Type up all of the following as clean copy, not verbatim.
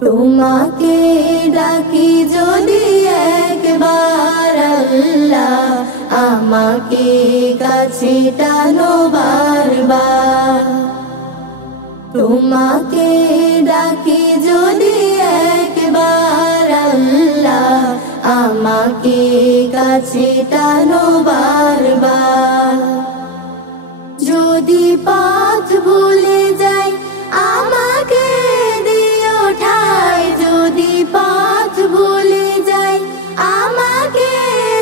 তোমাকে ডাকি যদি একবার আল্লাহ, আমাকে কাছে টানো বারবার। তোমাকে ডাকি যদি একবার আল্লাহ, আমাকে কাছে টানো বারবার। যদি পথ ভুলে যাই আমাকে দিও ঠাই, যদি পথ ভুলে যাই আমাকে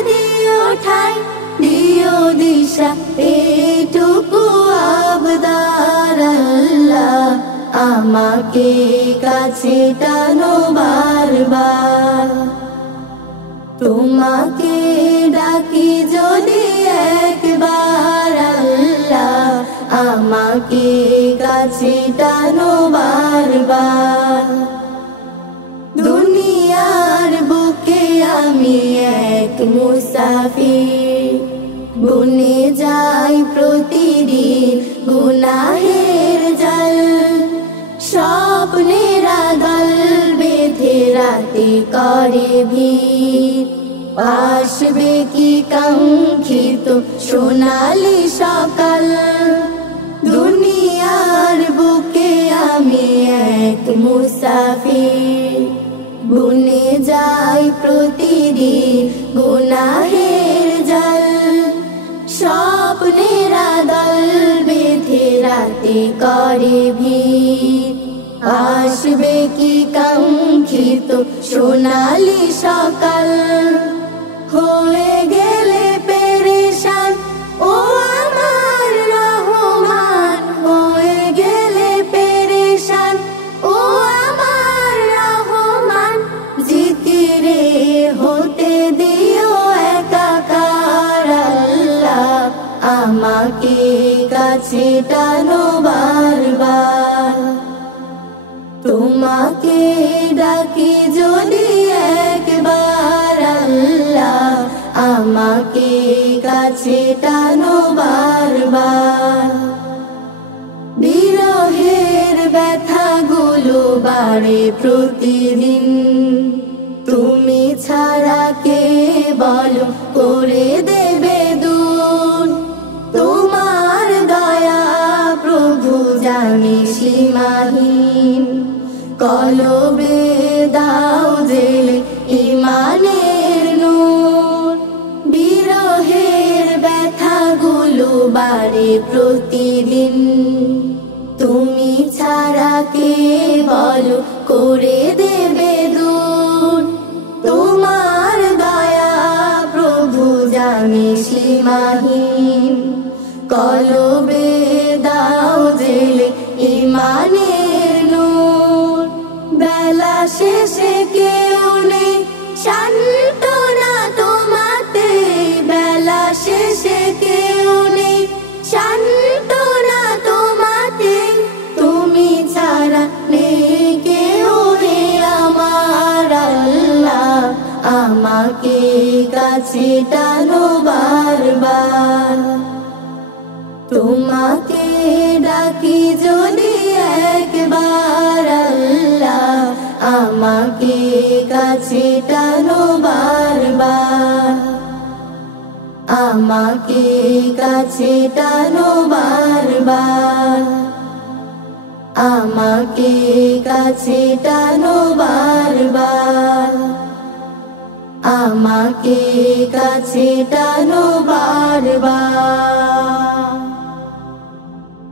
দিও ঠাই, দিও দিশা এটুকু আবদার আল্লাহ, আমাকে কাছে টানো বারবার। তোমাকে ডাকি যদি একবার আল্লাহ, আমাকে কাছে টানো বারবার। দুনিয়ার বুকে আমি এক মুসাফির, বুনে যাই প্রতিদিন গুনাহের জাল। স্বপ্নের আগাল বেঁধে রাতে করে ভিড়, আসবে কি কাঙ্ক্ষিত সোনালি সকাল। দুনিয়ার বুকে আমি এক মুসাফির, বুনে যাই প্রতিদিন গুনাহের জাল। স্বপ্নের আগাল বেঁধে রাতে করে ভিড়, আসবে কি কাঙ্ক্ষিত সোনালি সকাল। হয়ে গেলে পেরেশান ও আমার রহমান, হয়ে গেলে পেরেশান ও আমার রহমান। জিকিরে হতে দিও একাকার আল্লাহ, আমাকে কাছে টানো বারবার। তোমাকে ডাকি যদি একবার আল্লাহ, আমাকে কাছে টানো বারবার। বিরহের ব্যথাগুলো বাড়ে প্রতিদিন, তুমি ছাড়া কে বলো করে দেবে দূর। তোমার দয়া প্রভু জানি সীমাহীন, কলবে দাও জেলে ইমানের নূর। বিরহের ব্যথাগুলো বাড়ে প্রতিদিন, তুমি ছাড়া কে বলো করে দেবে দূর। তোমার দয়া প্রভু জানি সীমাহীন, কলবে দাও জেলে ইমানের নূর। বেলা শেষে কেউ নেই সান্ত্বনা তোমাতে, বেলা শেষে কেউ নেই সান্ত্বনা তোমাতে। তুমি ছাড়া নেই কেউ রে আমার আল্লাহ, আমাকে কাছে টানো বারবার। তোমাকে ডাকি যদি একবার আল্লাহ, আমাকে কাছে টানো বারবার। আমাকে কাছে টানো বারবার, আমাকে কাছে টানো বারবার। আমাকে কাছে টানো বারবার।